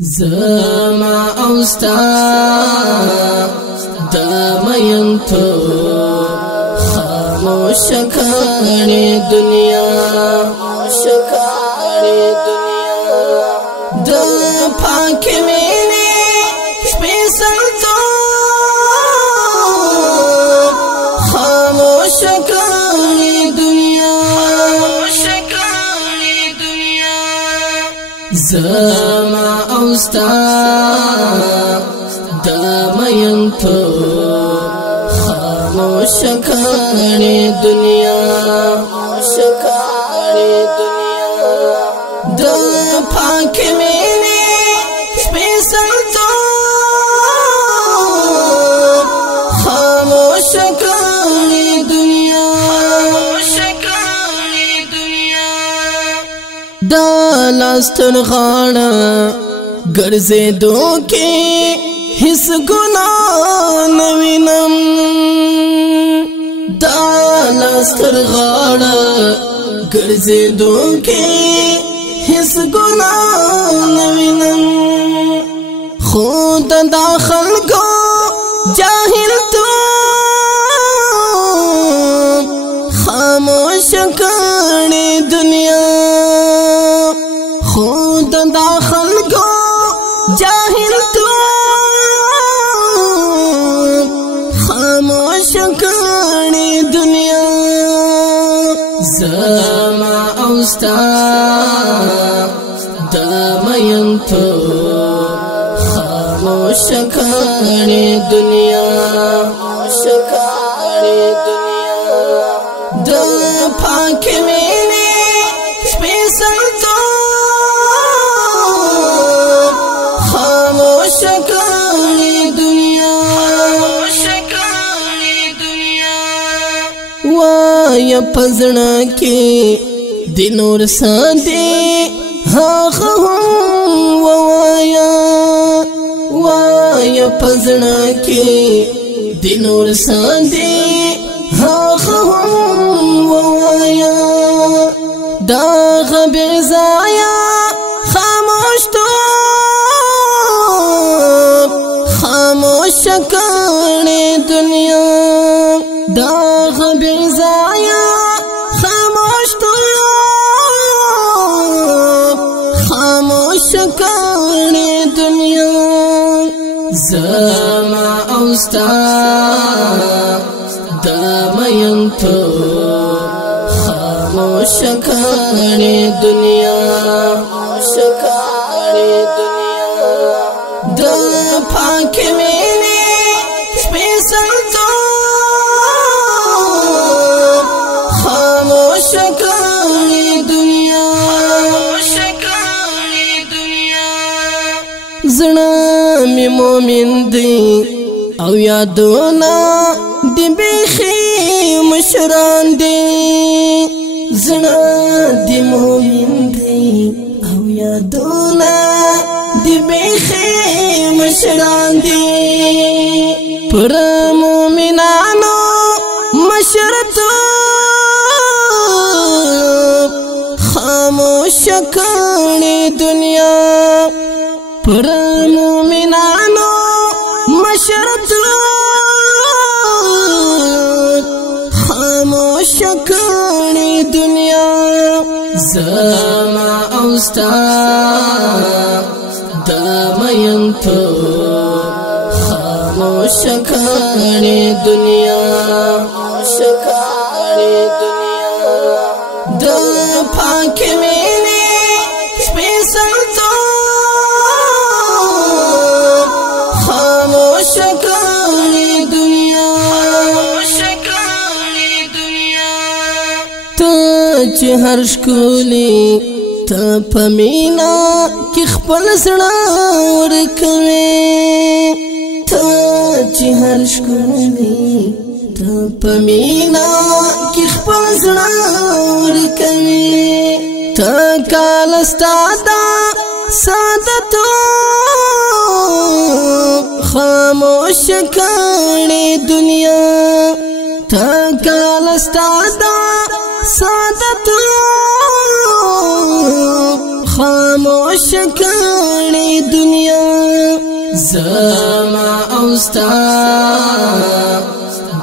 زما اوستا دا مین تو خاموش کړي دنیا د پاک مینه سپیڅل تو خاموش کړي دنیا زما اوستا دا مین تو خاموش کړي دنیا د پاک مینه سپیڅل تو خاموش کړي دنیا دا لاستر غاړه ګرځېدو کې هیڅ ګناه نه وینم دا لاستر غاړه ګرځېدو کې هیڅ ګناه نه وینم خو دا خلکو جاهل تو خاموش کړي دنیا خو دا خلکو جاهل تو خاموش کړي دنیا زما اوستا دا مین تو خاموش کړي دنیا د پاک مینه سپیڅل تو خاموش کړي دنیا وای پزړه کې د نور ساندې هغه وای پزړه کې د نور ساندې هغه وای دا غبي زایا خاموش تو خاموش کړي دنیا دا غبي زایا خاموش تو خاموش کړي دنیا زما اوستا دا مین تو خاموش کړي دنیا د پاک مینه سپیڅل تو خاموش کړي دنیا زړه می مومن دی او یادونه دی بیخي مشران دی زړه دی مومن دی او یادونه دی بیخي مشران دی پر مومنانو مشرتو خاموش کړي دنیا پر مومنانو مشرتو خاموش کړي دنیا زما اوستا دا مین تو خاموش کړي دنیا د پاک مینه سپیڅل تو خاموش کړي دنیا ته چې هر ښکلي ته په مینا کې خپل زړه ورکوي ته چې هر ښکلي ته په مینا کې خپل زړه ورکوي ته کال ستاده سادتو خاموش کړي دنیا ته کال ستاده سادتو خاموش کړي دنیا زما اوستا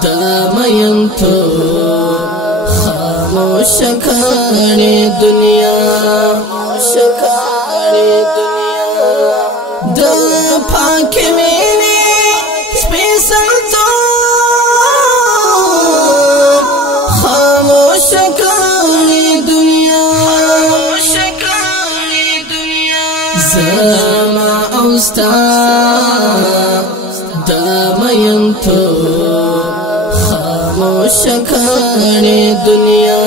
د مین تو خاموش کړي دنیا د پاک مینې سپیڅل تو خاموش کړي دنیا زما اوستا د مین تو خاموش کړي دنیا